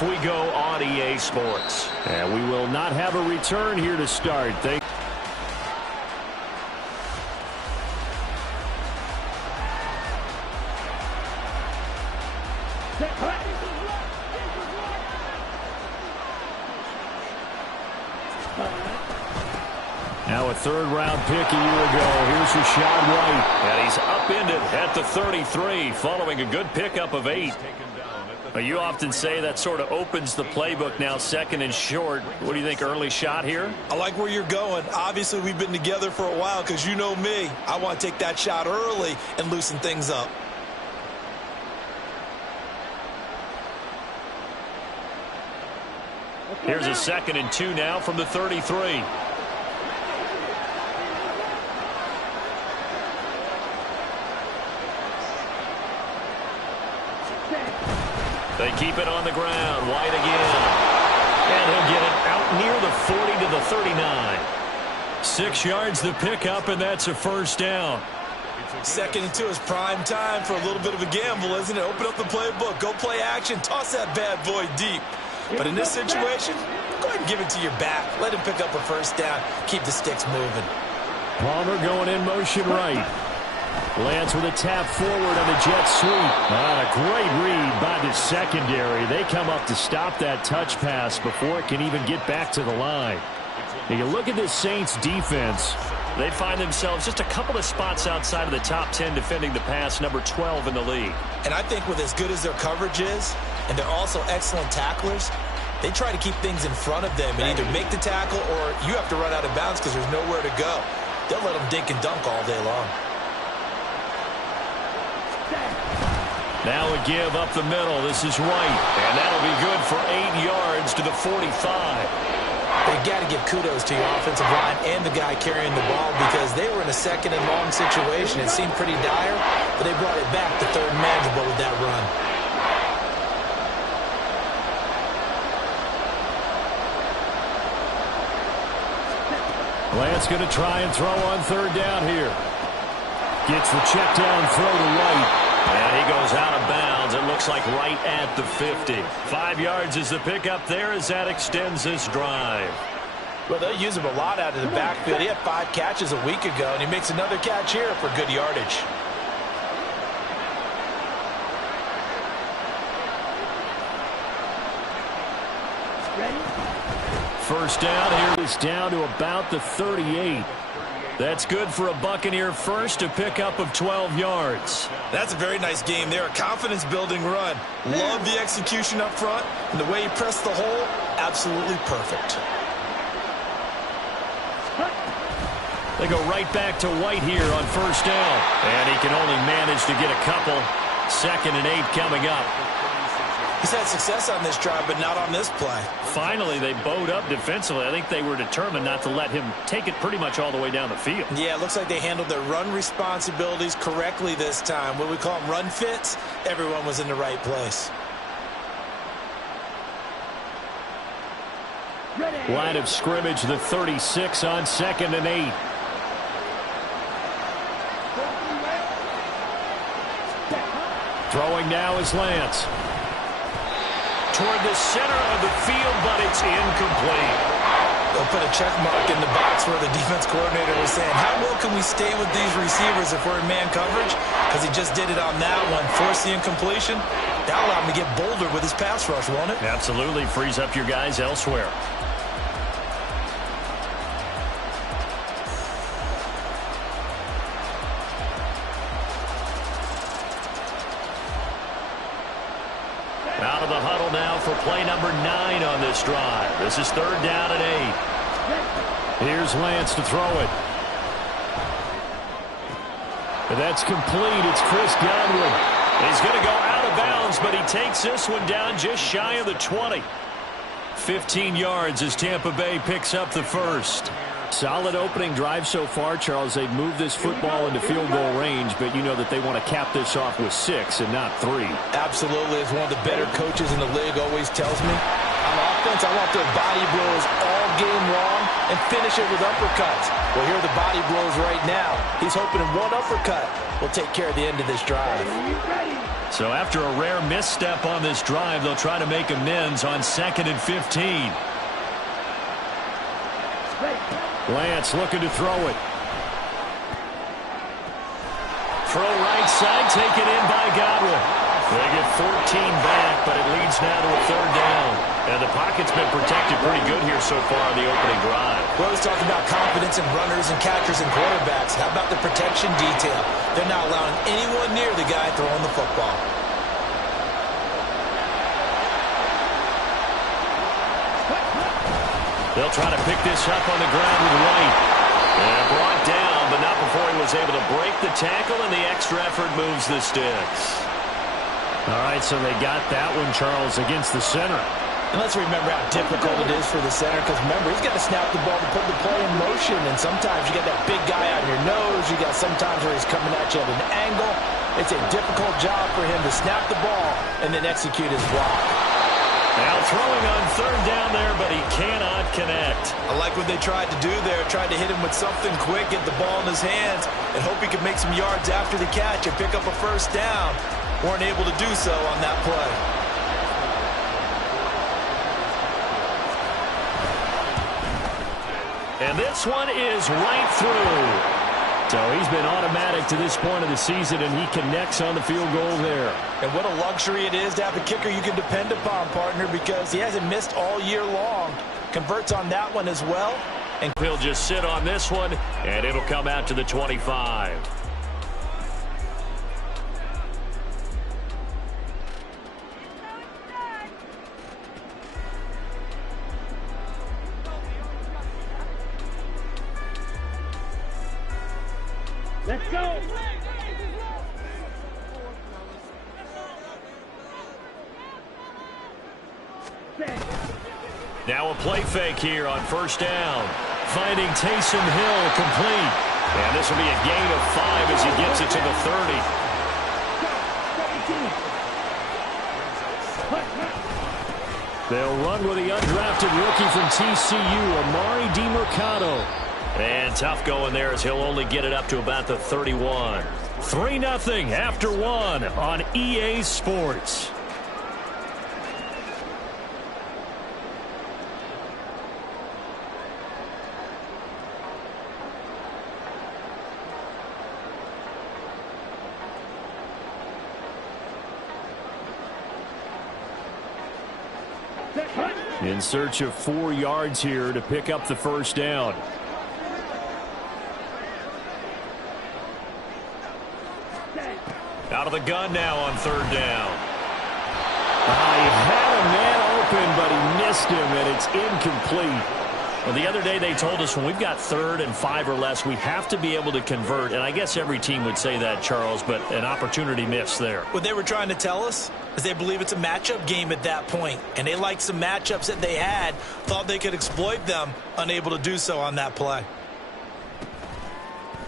if we go on EA Sports. And we will not have a return here to start. Now a third-round pick a year ago. Here's Rashad White. And he's upended at the 33 following a good pickup of 8. You often say that sort of opens the playbook now, second and short. What do you think, early shot here? I like where you're going. Obviously, we've been together for a while because you know me. I want to take that shot early and loosen things up. Here's a 2nd and 2 now from the 33. They keep it on the ground. White again. And he'll get it out near the 40 to the 39. 6 yards the pickup, and that's a first down. 2nd and 2 is prime time for a little bit of a gamble, isn't it? Open up the playbook. Go play action. Toss that bad boy deep. But in this situation, go ahead and give it to your back. Let him pick up a first down. Keep the sticks moving. Palmer going in motion right. Lance with a tap forward on the jet sweep. A great read by the secondary. They come up to stop that touch pass before it can even get back to the line. Now you look at this Saints defense. They find themselves just a couple of spots outside of the top 10 defending the pass, number 12 in the league. And I think with as good as their coverage is, and they're also excellent tacklers, they try to keep things in front of them and either make the tackle or you have to run out of bounds because there's nowhere to go. They'll let them dink and dunk all day long. Now a give up the middle. This is White. And that'll be good for 8 yards to the 45. They've got to give kudos to your offensive line and the guy carrying the ball because they were in a 2nd and long situation. It seemed pretty dire, but they brought it back to 3rd and manageable with that run. Lance going to try and throw on 3rd down here. Gets the check down throw to White. And he goes out of bounds. It looks like right at the 50. 5 yards is the pickup there as that extends this drive. Well, they'll use him a lot out of the backfield. He had 5 catches a week ago, and he makes another catch here for good yardage. First down here is down to about the 38. That's good for a Buccaneer first, a pickup of 12 yards. That's a very nice game there, a confidence-building run. Love the execution up front, and the way he pressed the hole, absolutely perfect. They go right back to White here on first down. And he can only manage to get a couple. 2nd and 8 coming up. He's had success on this drive, but not on this play. Finally, they bowed up defensively. I think they were determined not to let him take it pretty much all the way down the field. Yeah, it looks like they handled their run responsibilities correctly this time. What we call them run fits, everyone was in the right place. Line of scrimmage, the 36 on 2nd and 8. Throwing now is Lance. Toward the center of the field, but it's incomplete. They'll put a check mark in the box where the defense coordinator was saying, how well can we stay with these receivers if we're in man coverage? Because he just did it on that one, forced the incompletion. That'll allow him to get bolder with his pass rush, won't it? Absolutely, frees up your guys elsewhere. Out of the huddle now for play number 9 on this drive. This is 3rd down and 8. Here's Lance to throw it. And that's complete. It's Chris Godwin. He's going to go out of bounds, but he takes this one down just shy of the 20. 15 yards as Tampa Bay picks up the first. Solid opening drive so far, Charles. They've moved this football into field goal range, but you know that they want to cap this off with 6 and not 3. Absolutely. As one of the better coaches in the league always tells me, on offense, I want their body blows all game long and finish it with uppercuts. Well, here are the body blows right now. He's hoping one uppercut will take care of the end of this drive. So after a rare misstep on this drive, they'll try to make amends on 2nd and 15. Lance looking to throw it. Throw right side, taken in by Godwin. They get 14 back, but it leads now to a 3rd down. And the pocket's been protected pretty good here so far on the opening drive. We're always talking about confidence in runners and catchers and quarterbacks. How about the protection detail? They're not allowing anyone near the guy throwing the football. They'll try to pick this up on the ground with White. And brought down, but not before he was able to break the tackle, and the extra effort moves the sticks. All right, so they got that one, Charles, against the center. And let's remember how difficult it is for the center, because remember, he's got to snap the ball to put the play in motion, and sometimes you got that big guy on your nose. You got sometimes where he's coming at you at an angle. It's a difficult job for him to snap the ball and then execute his block. Now throwing on 3rd down there, but he cannot connect. I like what they tried to do there. Tried to hit him with something quick, get the ball in his hands, and hope he could make some yards after the catch and pick up a 1st down. Weren't able to do so on that play. And this one is right through. So he's been automatic to this point of the season, and he connects on the field goal there. And what a luxury it is to have a kicker you can depend upon, partner, because he hasn't missed all year long. Converts on that one as well. And he'll just sit on this one, and it'll come out to the 25. Let's go. Now a play fake here on 1st down. Finding Taysom Hill complete. And this will be a gain of 5 as he gets it to the 30. They'll run with the undrafted rookie from TCU, Amari DiMercato. And tough going there as he'll only get it up to about the 31. 3-0 after 1 on EA Sports. In search of 4 yards here to pick up the 1st down. Out of the gun now on 3rd down. He had a man open, but he missed him, and it's incomplete. Well, the other day they told us when we've got 3rd and 5 or less, we have to be able to convert. And I guess every team would say that, Charles, but an opportunity missed there. What they were trying to tell us is they believe it's a matchup game at that point. And they liked some matchups that they had, thought they could exploit them, unable to do so on that play.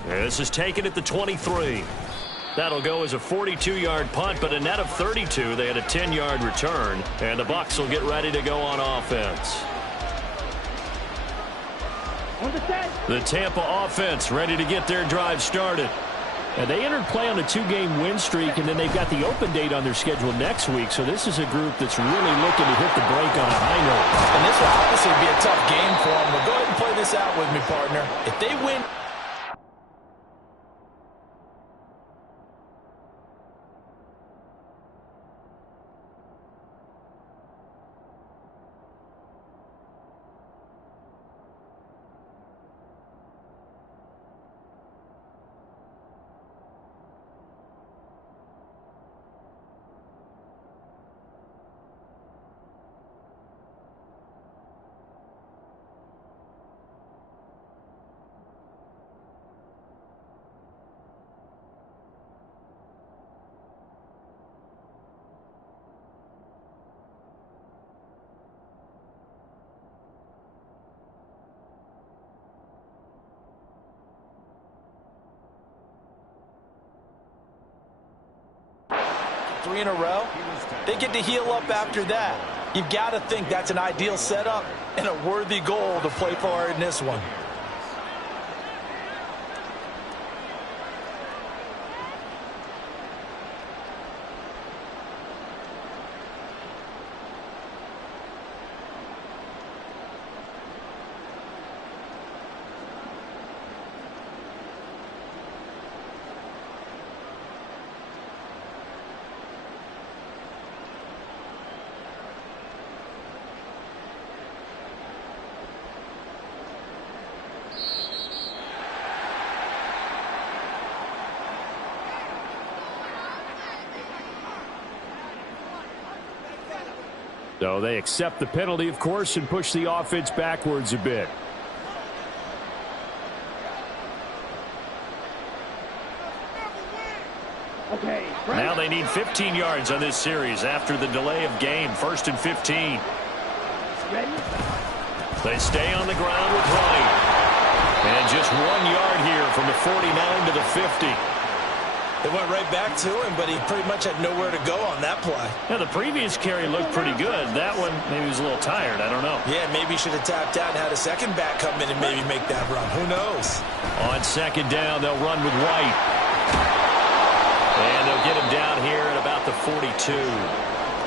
This is taken at the 23. That'll go as a 42-yard punt, but a net of 32. They had a 10-yard return, and the Bucs will get ready to go on offense. The Tampa offense ready to get their drive started. And they entered play on a 2-game win streak, and then they've got the open date on their schedule next week. So this is a group that's really looking to hit the break on a high note. And this will obviously be a tough game for them. But go ahead and play this out with me, partner. If they win... Three in a row. They get to heal up after that. You've got to think that's an ideal setup and a worthy goal to play for in this one. So they accept the penalty, of course, and push the offense backwards a bit. Now they need 15 yards on this series after the delay of game. 1st and 15. They stay on the ground with Wright. And just 1 yard here from the 49 to the 50. They went right back to him, but he pretty much had nowhere to go on that play. Yeah, the previous carry looked pretty good. That one, maybe he was a little tired. I don't know. Yeah, maybe he should have tapped out and had a second back come in and maybe make that run. Who knows? On 2nd down, they'll run with White. And they'll get him down here at about the 42.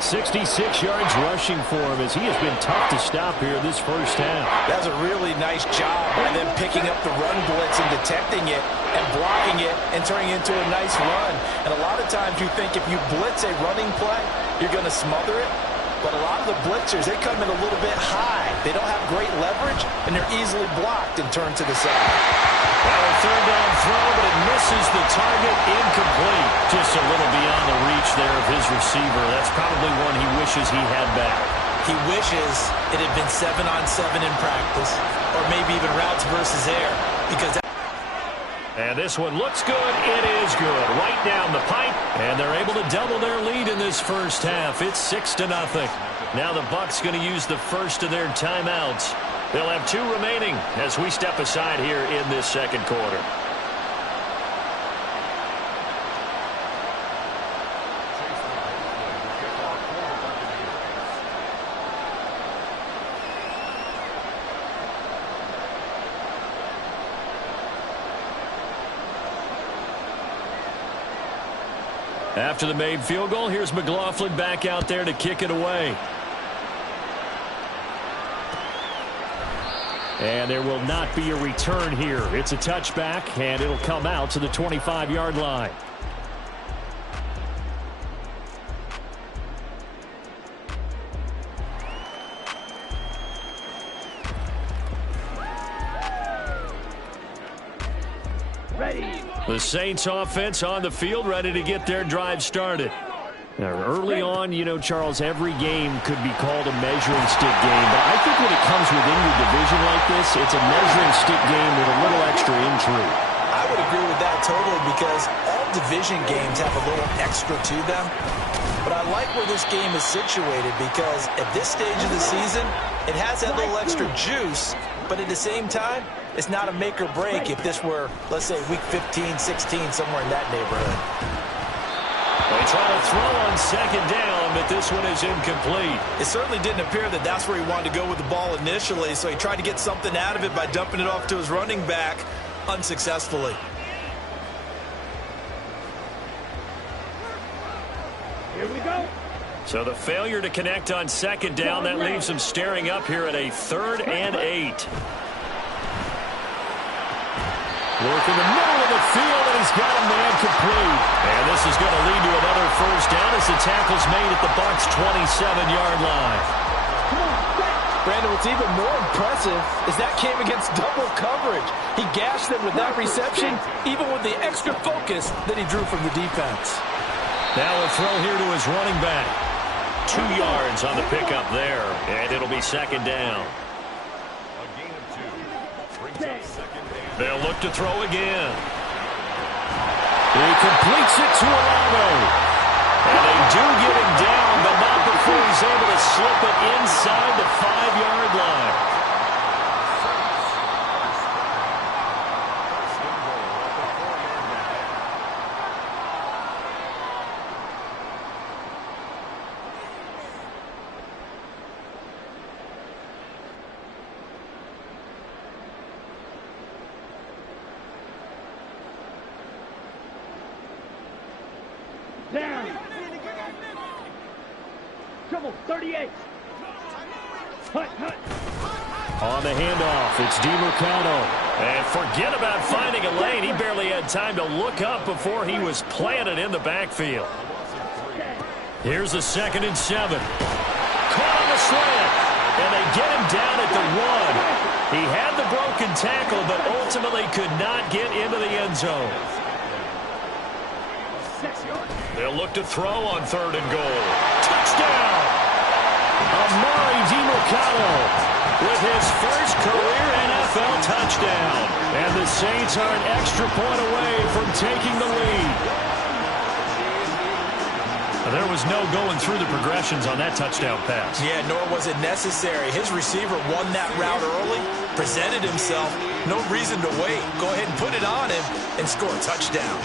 66 yards rushing for him as he has been tough to stop here this first half. That's a really nice job by them picking up the run blitz and detecting it and blocking it and turning it into a nice run. And a lot of times you think if you blitz a running play, you're going to smother it. But a lot of the blitzers, they come in a little bit high. They don't have great leverage, and they're easily blocked and turned to the side. Now a 3rd down throw, but it misses the target. Incomplete. Just a little beyond the reach there of his receiver. That's probably one he wishes he had back. He wishes it had been 7-on-7 in practice, or maybe even routes versus air, because and this one looks good. It is good. Right down the pipe, and they're able to double their lead in this first half. It's 6-0. Now the Bucs going to use the first of their timeouts. They'll have 2 remaining as we step aside here in this second quarter. After the made field goal, here's McLaughlin back out there to kick it away. And there will not be a return here. It's a touchback, and it'll come out to the 25-yard line. The Saints offense on the field, ready to get their drive started. Now, early on, you know, Charles, every game could be called a measuring stick game. But I think when it comes within your division like this, it's a measuring stick game with a little extra intrigue. I would agree with that totally, because all division games have a little extra to them. But I like where this game is situated, because at this stage of the season, it has that little extra juice, but at the same time, it's not a make or break if this were, let's say, week 15, 16, somewhere in that neighborhood. They try to throw on 2nd down, but this one is incomplete. It certainly didn't appear that that's where he wanted to go with the ball initially, so he tried to get something out of it by dumping it off to his running back unsuccessfully. Here we go. So the failure to connect on 2nd down, that leaves him staring up here at a 3rd and 8. Work in the middle of the field, and he's got a man complete. And this is going to lead to another first down as the tackle's made at the Bucs' 27-yard line. Brandon, what's even more impressive is that came against double coverage. He gashed them with that reception, even with the extra focus that he drew from the defense. Now a throw here to his running back. 2 yards on the pickup there, and it'll be 2nd down. They'll look to throw again. He completes it to Alamo. And they do get him down, but not before he's able to slip it inside the 5-yard line. Down. Trouble, 38. Hut, hut. On the handoff, it's DiMercado. And forget about finding a lane. He barely had time to look up before he was planted in the backfield. Here's a 2nd and 7. Caught on the slant. And they get him down at the 1. He had the broken tackle, but ultimately could not get into the end zone. They'll look to throw on 3rd and goal. Touchdown! Amari DiMercado with his first career NFL touchdown. And the Saints are an extra point away from taking the lead. There was no going through the progressions on that touchdown pass. Yeah, nor was it necessary. His receiver won that route early, presented himself. No reason to wait. Go ahead and put it on him and score a touchdown.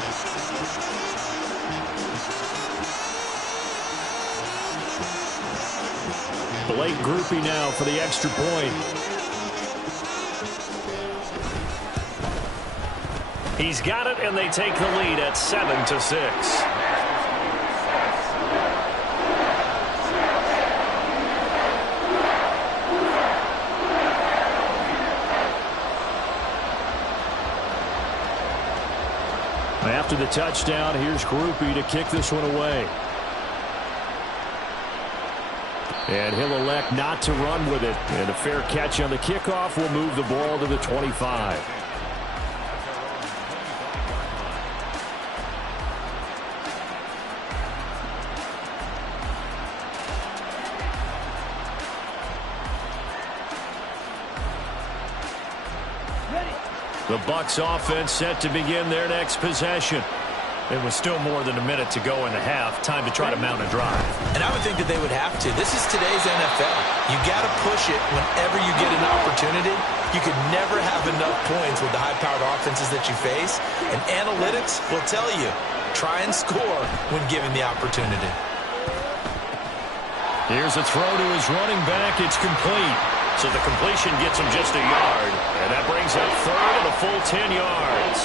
Blake Groupie now for the extra point. He's got it, and they take the lead at 7-6. After the touchdown, here's Groupie to kick this one away. And he'll elect not to run with it. And a fair catch on the kickoff will move the ball to the 25. The Bucs offense set to begin their next possession. It was still more than a minute to go in the half. Time to try to mount a drive. And I would think that they would have to. This is today's NFL. You got to push it whenever you get an opportunity. You could never have enough points with the high-powered offenses that you face. And analytics will tell you, try and score when given the opportunity. Here's a throw to his running back. It's complete. So the completion gets him just a yard. And that brings up 3rd and a full 10 yards.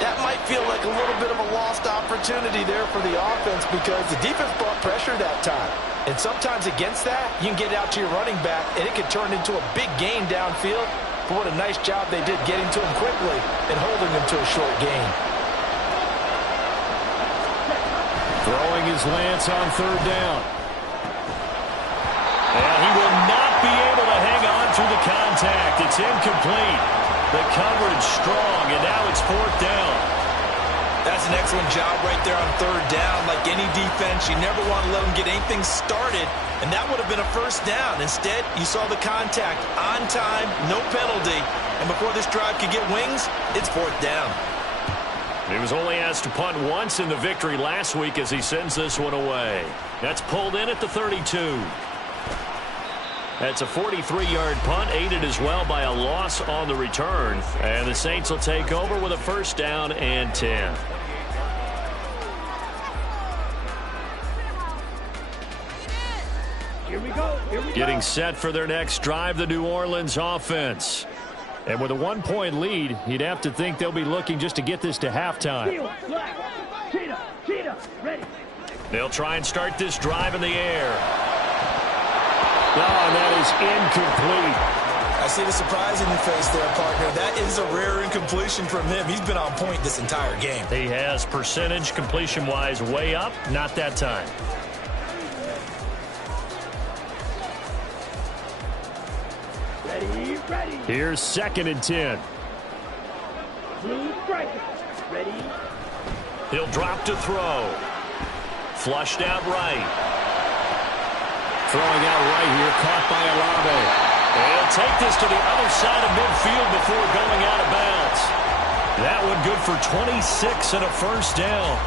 That might feel like a little bit of a lost opportunity there for the offense because the defense brought pressure that time. And sometimes against that, you can get out to your running back, and it could turn into a big gain downfield. But what a nice job they did getting to him quickly and holding him to a short gain. Throwing his Lance on 3rd down. And he will not be able to hang on through the contact. It's incomplete. The coverage strong, and now it's 4th down. That's an excellent job right there on 3rd down. Like any defense, you never want to let them get anything started, and that would have been a 1st down. Instead, you saw the contact on time, no penalty, and before this drive could get wings, it's 4th down. He was only asked to punt once in the victory last week as he sends this one away. That's pulled in at the 32. That's a 43-yard punt, aided as well by a loss on the return. And the Saints will take over with a 1st down and 10. Here we go. Here we go. Getting set for their next drive, the New Orleans offense. And with a 1-point lead, you'd have to think they'll be looking just to get this to halftime. Heel, flat. Cheetah, ready. They'll try and start this drive in the air. Oh, that is incomplete. I see the surprise in your face there, partner. That is a rare incompletion from him. He's been on point this entire game. He has percentage completion-wise way up, not that time. Ready. Here's 2nd and 10. Blue striker. Ready. He'll drop to throw. Flushed out right. Throwing out right here, caught by Olave. And he'll take this to the other side of midfield before going out of bounds. That one good for 26 and a 1st down.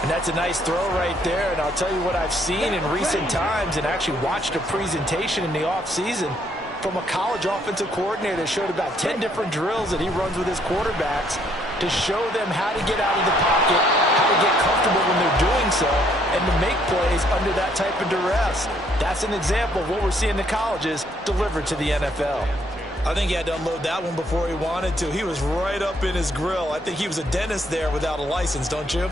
And that's a nice throw right there. And I'll tell you what I've seen in recent times and actually watched a presentation in the offseason from a college offensive coordinator that showed about 10 different drills that he runs with his quarterbacks to show them how to get out of the pocket, how to get comfortable when they're doing so, and to make plays under that type of duress. That's an example of what we're seeing in the colleges delivered to the NFL. I think he had to unload that one before he wanted to. He was right up in his grill. I think he was a dentist there without a license, don't you?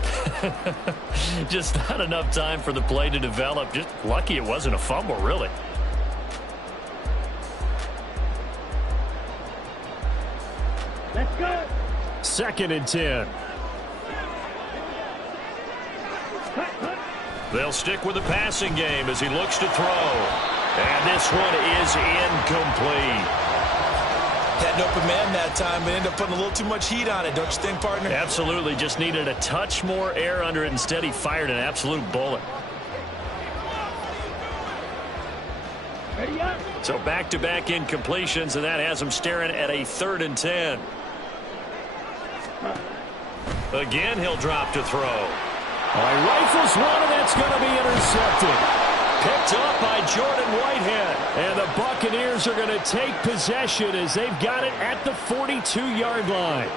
Just not enough time for the play to develop. Just lucky it wasn't a fumble, really. Let's go. 2nd and 10. They'll stick with the passing game as he looks to throw. And this one is incomplete. Had an open man that time, but ended up putting a little too much heat on it, don't you think, partner? Absolutely. Just needed a touch more air under it. Instead, he fired an absolute bullet. Ready up. So back-to-back incompletions, and that has him staring at a 3rd and 10. Again, he'll drop to throw. He rifles one, and that's going to be intercepted. Picked up by Jordan Whitehead. And the Buccaneers are going to take possession as they've got it at the 42-yard line.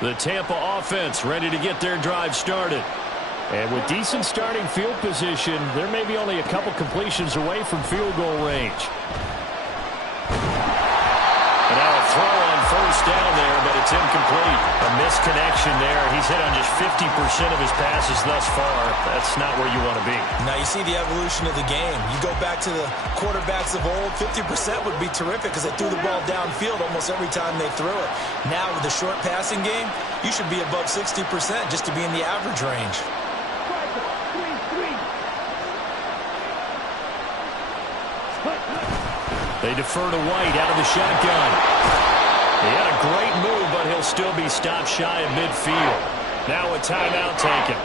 The Tampa offense ready to get their drive started. And with decent starting field position, there may be only a couple completions away from field goal range. And now a throw on 1st down there, but it's incomplete. A misconnection there. He's hit on just 50% of his passes thus far. That's not where you want to be. Now you see the evolution of the game. You go back to the quarterbacks of old, 50% would be terrific because they threw the ball downfield almost every time they threw it. Now with the short passing game, you should be above 60% just to be in the average range. They defer to White out of the shotgun. He had a great move, but he'll still be stopped shy of midfield. Now a timeout taken.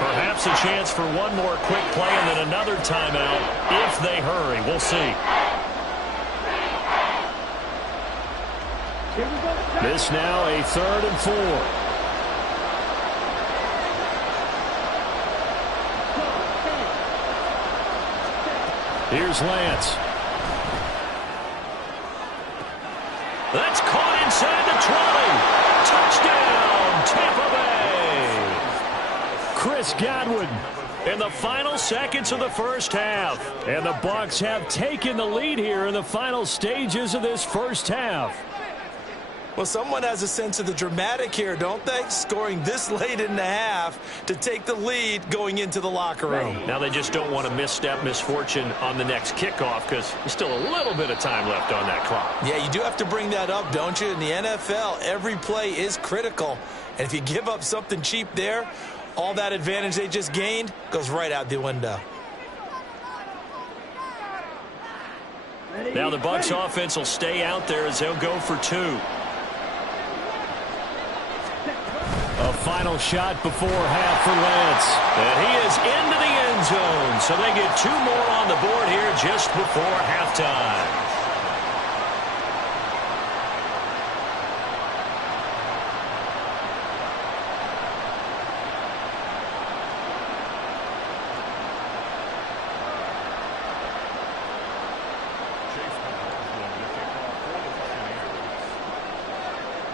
Perhaps a chance for one more quick play and then another timeout if they hurry. We'll see. This now a 3rd and 4. Here's Lance. That's caught inside the 20. Touchdown, Tampa Bay. Chris Godwin. In the final seconds of the first half. And the Bucs have taken the lead here in the final stages of this first half. Well, someone has a sense of the dramatic here, don't they? Scoring this late in the half to take the lead going into the locker room. Now they just don't want to misstep misfortune on the next kickoff because there's still a little bit of time left on that clock. Yeah, you do have to bring that up, don't you? In the NFL, every play is critical. And if you give up something cheap there, all that advantage they just gained goes right out the window. Now the Bucs offense will stay out there as they'll go for 2. A final shot before half for Lance. And he is into the end zone. So they get 2 more on the board here just before halftime.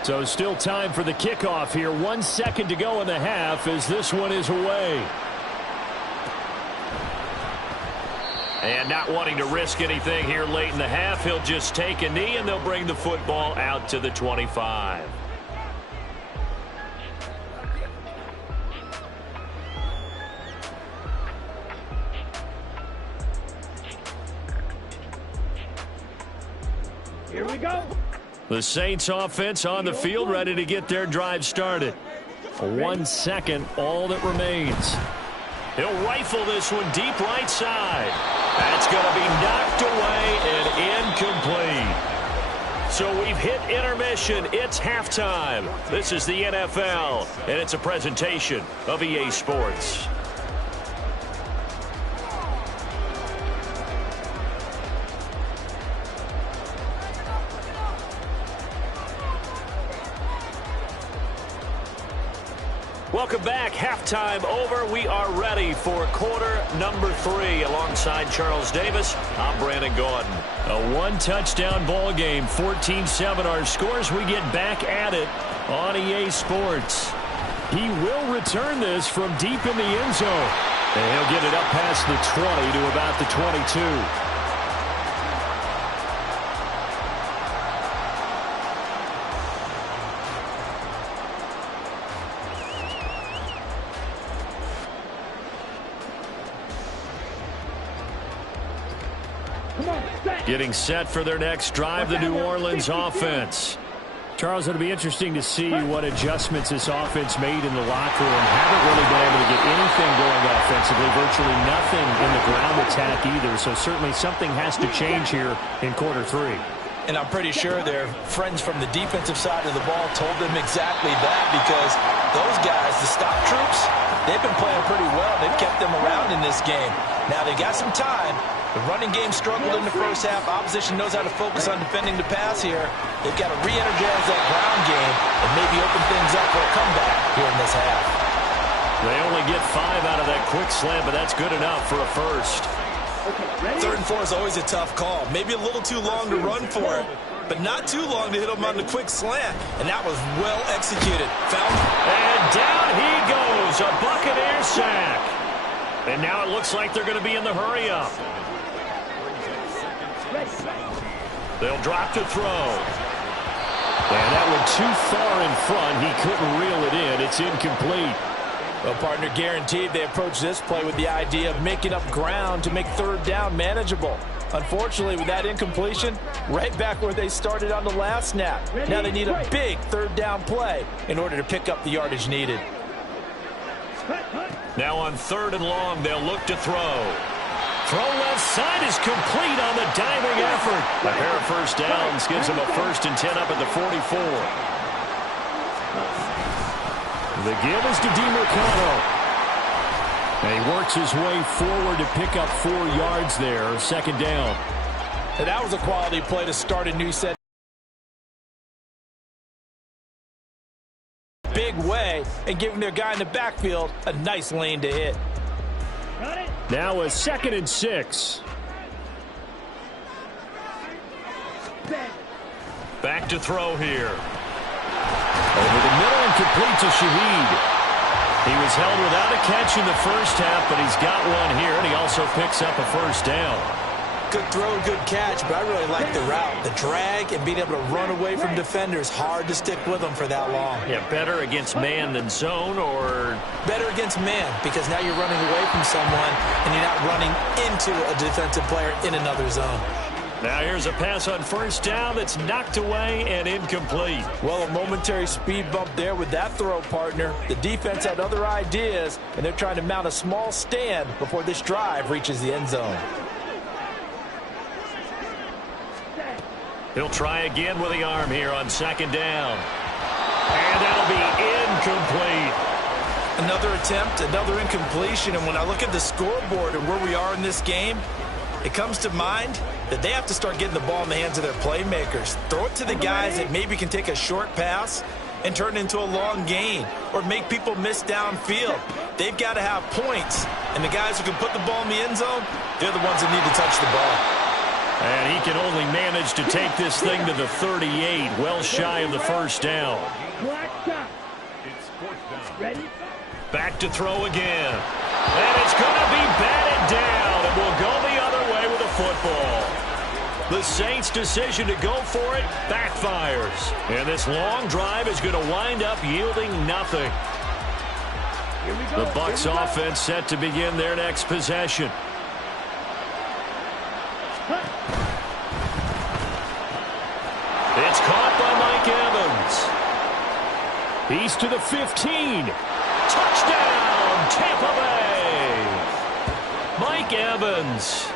So still time for the kickoff here. 1 second to go in the half as this one is away. And not wanting to risk anything here late in the half, he'll just take a knee and they'll bring the football out to the 25. Here we go. The Saints offense on the field ready to get their drive started. 1 second, all that remains. He'll rifle this one deep right side. That's going to be knocked away and incomplete. So we've hit intermission. It's halftime. This is the NFL, and it's a presentation of EA Sports. Welcome back. Halftime over. We are ready for quarter number 3. Alongside Charles Davis, I'm Brandon Gordon. A one-touchdown ball game, 14-7 our scores. We get back at it on EA Sports. He will return this from deep in the end zone. And he'll get it up past the 20 to about the 22. Getting set for their next drive, the New Orleans offense. Charles, it'll be interesting to see what adjustments this offense made in the locker room. Haven't really been able to get anything going offensively, virtually nothing in the ground attack either. So certainly something has to change here in quarter 3. And I'm pretty sure their friends from the defensive side of the ball told them exactly that, because those guys, the stop troops, they've been playing pretty well. They've kept them around in this game. Now they got some time. The running game struggled in the first half. Opposition knows how to focus on defending the pass here. They've got to re-energize that ground game and maybe open things up for a comeback here in this half. They only get 5 out of that quick slant, but that's good enough for a first. 3rd and 4 is always a tough call. Maybe a little too long to run for it, but not too long to hit him on the quick slant. And that was well executed. Found. And down he goes. A Buccaneer sack. And now it looks like they're going to be in the hurry-up. They'll drop to throw. And that went too far in front. He couldn't reel it in. It's incomplete. Well, partner, guaranteed they approach this play with the idea of making up ground to make 3rd down manageable. Unfortunately, with that incompletion, right back where they started on the last snap. Now they need a big 3rd down play in order to pick up the yardage needed. Now on 3rd and long, they'll look to throw. Throw left side is complete on the diving effort. A pair of first downs gives them a 1st and 10 up at the 44. The give is to DiMercado. And he works his way forward to pick up 4 yards there. 2nd down. And that was a quality play to start a new set. Big way, and giving their guy in the backfield a nice lane to hit. Now a 2nd and 6. Back to throw here. Over the middle and complete to Shaheed. He was held without a catch in the first half, but he's got one here, and he also picks up a 1st down. Good throw, good catch, but I really like the route. The drag and being able to run away from defenders, hard to stick with them for that long. Yeah, better against man than zone, or? Better against man, because now you're running away from someone and you're not running into a defensive player in another zone. Now here's a pass on 1st down that's knocked away and incomplete. Well, a momentary speed bump there with that throw, partner. The defense had other ideas, and they're trying to mount a small stand before this drive reaches the end zone. He'll try again with the arm here on 2nd down. And that'll be incomplete. Another attempt, another incompletion, and when I look at the scoreboard and where we are in this game, it comes to mind that they have to start getting the ball in the hands of their playmakers. Throw it to the guys that maybe can take a short pass and turn it into a long gain or make people miss downfield. They've got to have points, and the guys who can put the ball in the end zone, they're the ones that need to touch the ball. And he can only manage to take this thing to the 38, well shy of the 1st down. Back to throw again. And it's going to be batted down, and we'll go the other way with the football. The Saints' decision to go for it backfires. And this long drive is going to wind up yielding nothing. The Bucs offense set to begin their next possession. It's caught by Mike Evans. He's to the 15. Touchdown, Tampa Bay. Mike Evans,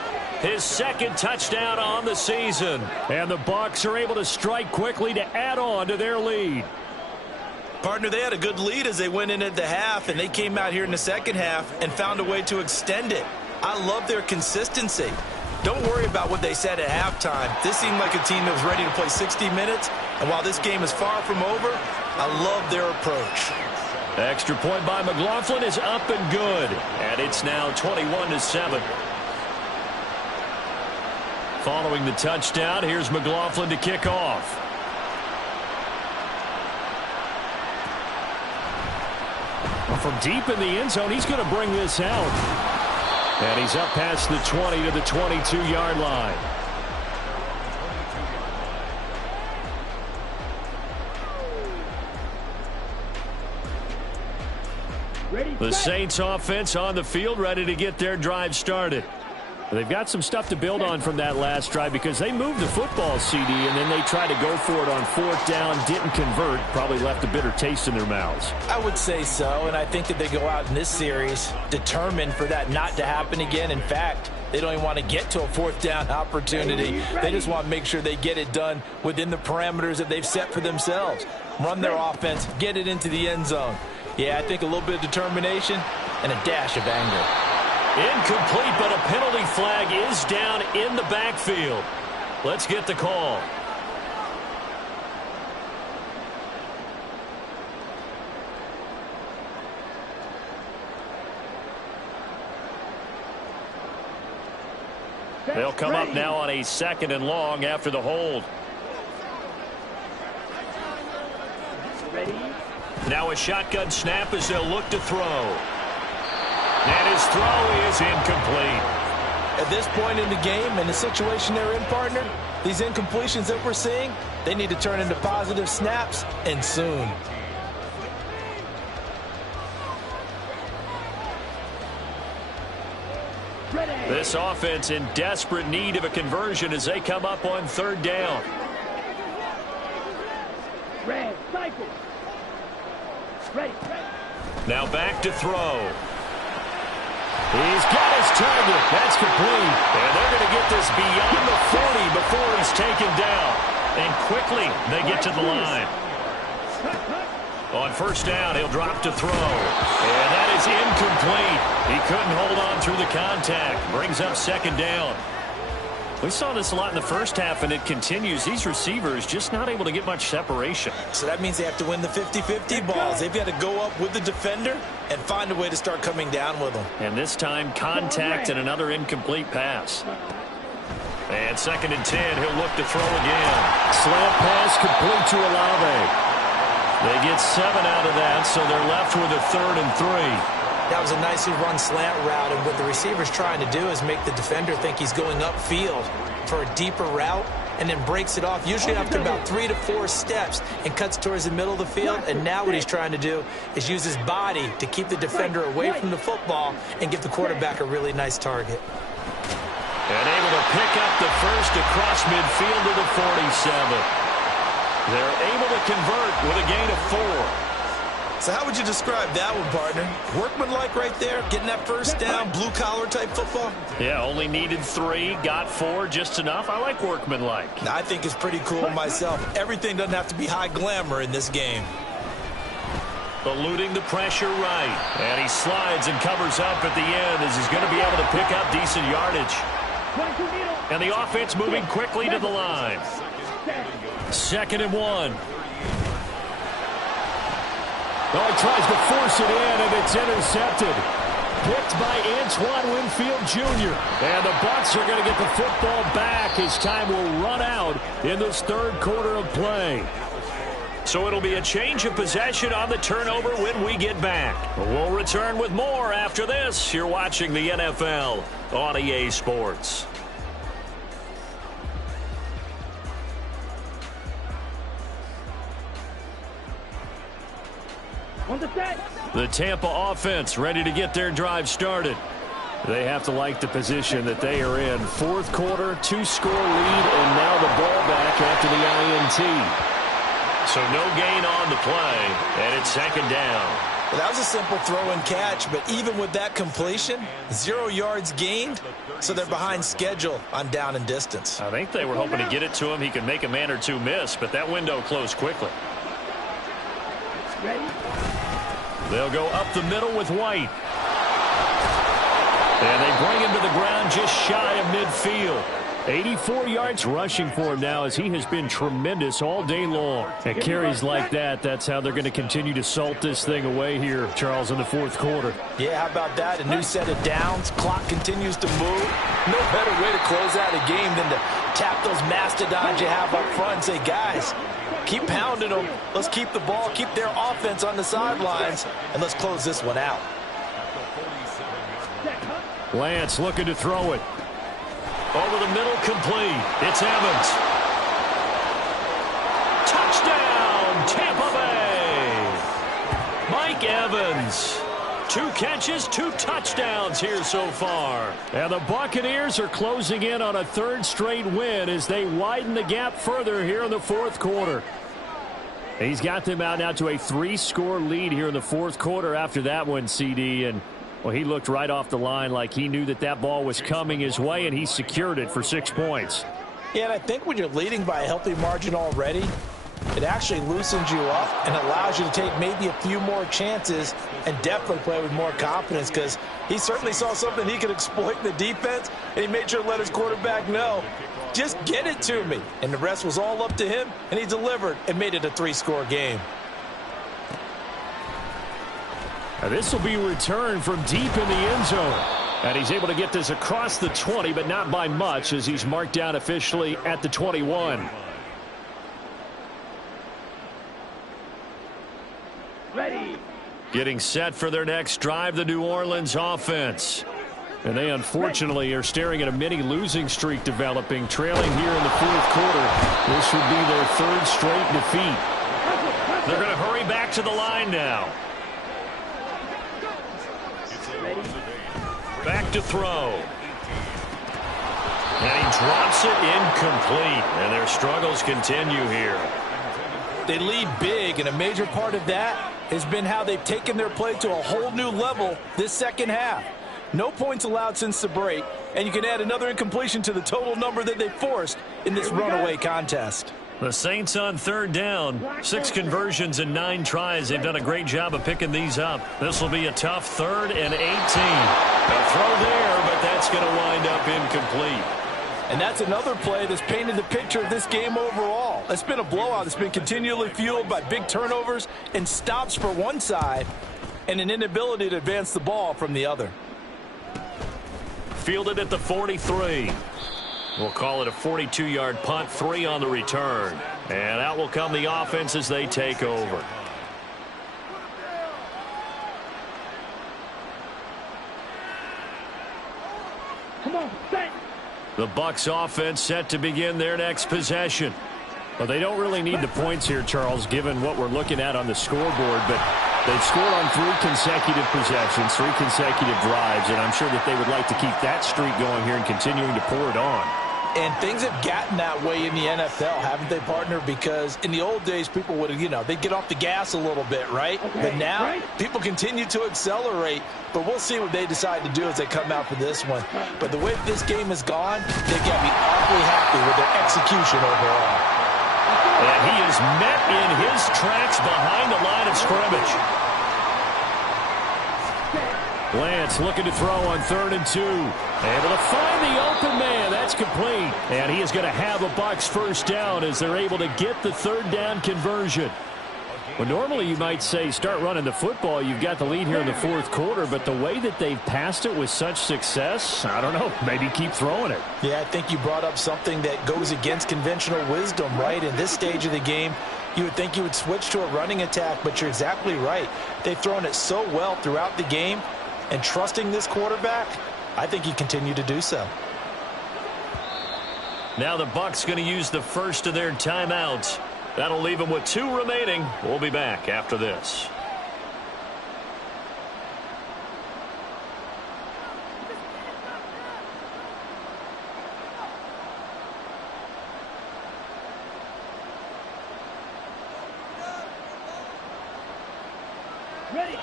his 2nd touchdown on the season. And the Bucs are able to strike quickly to add on to their lead. Partner, they had a good lead as they went in at the half, and they came out here in the 2nd half and found a way to extend it. I love their consistency. Don't worry about what they said at halftime. This seemed like a team that was ready to play 60 minutes, and while this game is far from over, I love their approach. Extra point by McLaughlin is up and good. And it's now 21-7. Following the touchdown, here's McLaughlin to kick off. From deep in the end zone, he's going to bring this out. And he's up past the 20 to the 22-yard line. The Saints offense on the field, ready to get their drive started. They've got some stuff to build on from that last drive because they moved the football, CD, and then they tried to go for it on fourth down, didn't convert, probably left a bitter taste in their mouths. I would say so, and I think that they go out in this series determined for that not to happen again. In fact, they don't even want to get to a fourth down opportunity. They just want to make sure they get it done within the parameters that they've set for themselves. Run their offense, get it into the end zone. Yeah, I think a little bit of determination and a dash of anger. Incomplete, but a penalty flag is down in the backfield. Let's get the call. They'll come up now on a 2nd and long after the hold. Now a shotgun snap as they'll look to throw. And his throw is incomplete. At this point in the game and the situation they're in, partner, these incompletions that we're seeing, they need to turn into positive snaps, and soon. This offense in desperate need of a conversion as they come up on 3rd down. Red, cycle. Ready. Now back to throw. He's got his target. That's complete. And they're going to get this beyond the 40 before he's taken down. And quickly they get to the line. On 1st down, he'll drop to throw. And that is incomplete. He couldn't hold on through the contact. Brings up 2nd down. We saw this a lot in the first half, and it continues. These receivers just not able to get much separation. So that means they have to win the 50-50 balls. They've got to go up with the defender and find a way to start coming down with them. And this time, contact and another incomplete pass. And 2nd and 10, he'll look to throw again. Slant pass complete to Olave. They get 7 out of that, so they're left with a 3rd and 3. That was a nicely run slant route, and what the receiver's trying to do is make the defender think he's going upfield for a deeper route and then breaks it off, usually after about 3 to 4 steps, and cuts towards the middle of the field. And now what he's trying to do is use his body to keep the defender away from the football and give the quarterback a really nice target. And able to pick up the first across midfield to the 47. They're able to convert with a gain of 4. So how would you describe that one, partner? Workmanlike right there, getting that first down, blue-collar type football? Yeah, only needed 3, got 4, just enough. I like workmanlike. Now, I think it's pretty cool myself. Everything doesn't have to be high glamour in this game. Eluding the pressure right. And he slides and covers up at the end as he's going to be able to pick up decent yardage. And the offense moving quickly to the line. 2nd and 1. Oh, he tries to force it in, and it's intercepted. Picked by Antoine Winfield Jr. And the Bucs are going to get the football back as time will run out in this 3rd quarter of play. So it'll be a change of possession on the turnover when we get back. We'll return with more after this. You're watching the NFL on EA Sports. The Tampa offense ready to get their drive started. They have to like the position that they are in. 4th quarter, 2-score lead, and now the ball back after the INT. So no gain on the play, and it's 2nd down. Well, that was a simple throw and catch, but even with that completion, 0 yards gained, so they're behind schedule on down and distance. I think they were hoping to get it to him. He could make a man or two miss, but that window closed quickly. Ready? They'll go up the middle with White. And they bring him to the ground just shy of midfield. 84 yards rushing for him now, as he has been tremendous all day long. At carries like that, that's how they're going to continue to salt this thing away here, Charles, in the fourth quarter. Yeah, how about that? A new set of downs. Clock continues to move. No better way to close out a game than to tap those mastodons you have up front and say, guys, keep pounding them. Let's keep the ball, keep their offense on the sidelines, and let's close this one out. Lance looking to throw it. Over the middle, complete. It's Evans. Touchdown, Tampa Bay. Mike Evans. 2 catches, 2 touchdowns here so far. And the Buccaneers are closing in on a 3rd straight win as they widen the gap further here in the fourth quarter. He's got them out now to a 3-score lead here in the fourth quarter after that one, CD. And, well, he looked right off the line like he knew that that ball was coming his way, and he secured it for 6 points. Yeah, and I think when you're leading by a healthy margin already, it actually loosens you up and allows you to take maybe a few more chances and definitely play with more confidence, because he certainly saw something he could exploit in the defense, and he made sure to let his quarterback know, just get it to me. And the rest was all up to him, and he delivered and made it a 3-score game. Now this will be returned from deep in the end zone. And he's able to get this across the 20, but not by much, as he's marked down officially at the 21. Ready. Getting set for their next drive, the New Orleans offense. And they unfortunately are staring at a mini losing streak developing, trailing here in the fourth quarter. This would be their 3rd straight defeat. They're going to hurry back to the line now. Back to throw. And he drops it incomplete. And their struggles continue here. They lead big, and a major part of that has been how they've taken their play to a whole new level this second half. No points allowed since the break, and you can add another incompletion to the total number that they forced in this runaway contest. The Saints on 3rd down. 6 conversions and 9 tries. They've done a great job of picking these up. This will be a tough 3rd and 18. A throw there, but that's going to wind up incomplete. And that's another play that's painted the picture of this game overall. It's been a blowout. It's been continually fueled by big turnovers and stops for one side and an inability to advance the ball from the other. Fielded at the 43. We'll call it a 42-yard punt, 3 on the return. And out will come the offense as they take over. Come on, set. The Bucs offense set to begin their next possession. Well, they don't really need the points here, Charles, given what we're looking at on the scoreboard, but they've scored on 3 consecutive possessions, 3 consecutive drives, and I'm sure that they would like to keep that streak going here and continuing to pour it on. And things have gotten that way in the NFL, haven't they, partner? Because in the old days, people would, they'd get off the gas a little bit, right? Okay, but now, right. people continue to accelerate. But we'll see what they decide to do as they come out for this one. But the way this game has gone, they've got to be awfully happy with their execution overall. And he is met in his tracks behind the line of scrimmage. Lance looking to throw on 3rd and 2. Able to find the open man. That's complete. And he is going to have a Bucs 1st down as they're able to get the 3rd down conversion. Well, normally you might say start running the football. You've got the lead here in the fourth quarter, but the way that they've passed it with such success, I don't know, maybe keep throwing it. Yeah, I think you brought up something that goes against conventional wisdom, right? In this stage of the game, you would think you would switch to a running attack, but you're exactly right. They've thrown it so well throughout the game, and trusting this quarterback, I think you continue to do so. Now the Bucs going to use the first of their timeouts. That'll leave them with 2 remaining. We'll be back after this. Ready.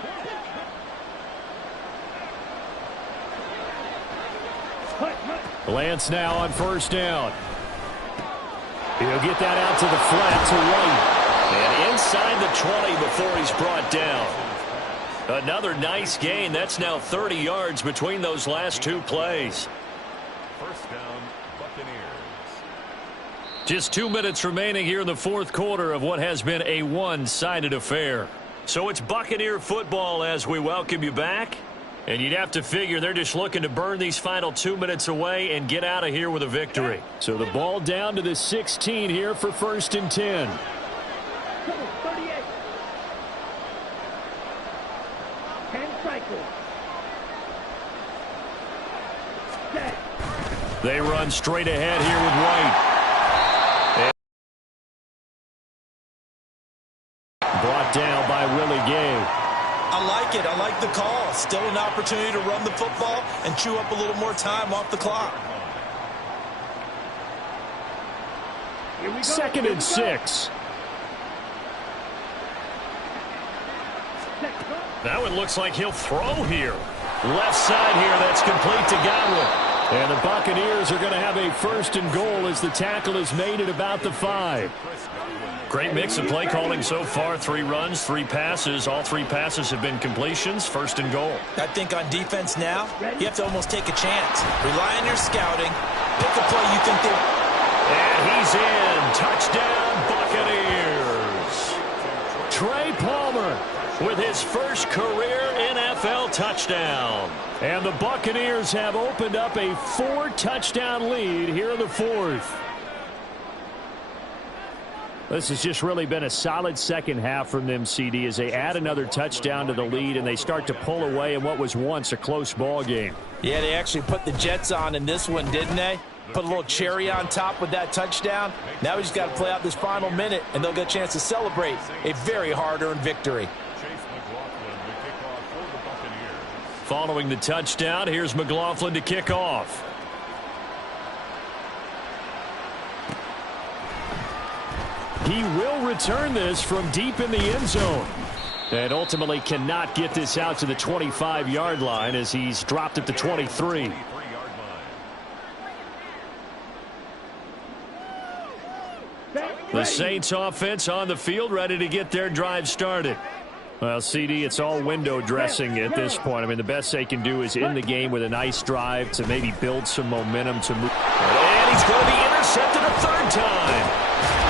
Lance now on 1st down. He'll get that out to the flat to right. And inside the 20 before he's brought down. Another nice gain. That's now 30 yards between those last 2 plays. 1st down, Buccaneers. Just 2 minutes remaining here in the fourth quarter of what has been a one-sided affair. So it's Buccaneer football as we welcome you back. And you'd have to figure they're just looking to burn these final 2 minutes away and get out of here with a victory. So the ball down to the 16 here for 1st and 10. 38. 10 cycles. Set. They run straight ahead here with White. Brought down by Willie Gay. I like it. I like the call. Still an opportunity to run the football and chew up a little more time off the clock. Here we go. 2nd and 6. Now it looks like he'll throw here. Left side here, that's complete to Godwin. And the Buccaneers are going to have a 1st and goal as the tackle is made at about the 5. Great mix of play calling so far. 3 runs, 3 passes. All 3 passes have been completions. 1st and goal. I think on defense now, you have to almost take a chance. Rely on your scouting. Pick a play you think they... And he's in. Touchdown, Buccaneers. Trey Palmer with his first career NFL touchdown. And the Buccaneers have opened up a 4-touchdown lead here in the 4th. This has just really been a solid second half from them, CD, as they add another touchdown to the lead and they start to pull away in what was once a close ball game. Yeah, they actually put the Jets on in this one, didn't they? Put a little cherry on top with that touchdown. Now we just got to play out this final minute, and they'll get a chance to celebrate a very hard-earned victory. Following the touchdown, here's McLaughlin to kick off. He will return this from deep in the end zone. And ultimately cannot get this out to the 25-yard line as he's dropped at the 23. The Saints offense on the field, ready to get their drive started. Well, CD, it's all window dressing at this point. I mean, the best they can do is end the game with a nice drive to maybe build some momentum to move. And he's going to be intercepted a 3rd time.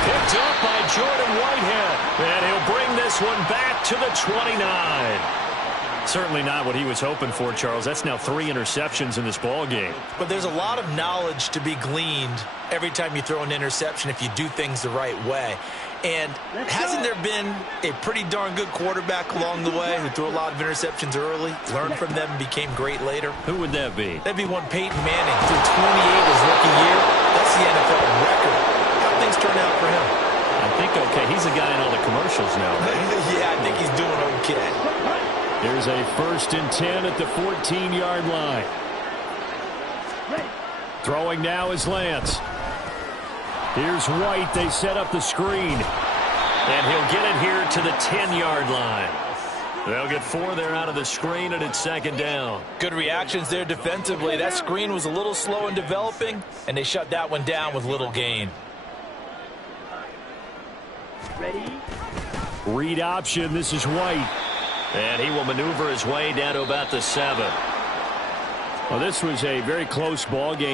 Picked up by Jordan Whitehead. And he'll bring this one back to the 29. Certainly not what he was hoping for, Charles. That's now 3 interceptions in this ball game. But there's a lot of knowledge to be gleaned every time you throw an interception if you do things the right way. And hasn't there been a pretty darn good quarterback along the way who threw a lot of interceptions early, learned from them, and became great later? Who would that be? That'd be one Peyton Manning, threw 28 his rookie year. That's the NFL record. How things turn out for him? I think okay. He's the guy in all the commercials now. Yeah, I think he's doing okay. Here's a 1st and 10 at the 14-yard line. Throwing now is Lance. Here's White. They set up the screen. And he'll get it here to the 10-yard line. They'll get 4 there out of the screen, and it's 2nd down. Good reactions there defensively. That screen was a little slow in developing, and they shut that one down with little gain. Ready? Read option. This is White. And he will maneuver his way down to about the 7. Well, this was a very close ball game.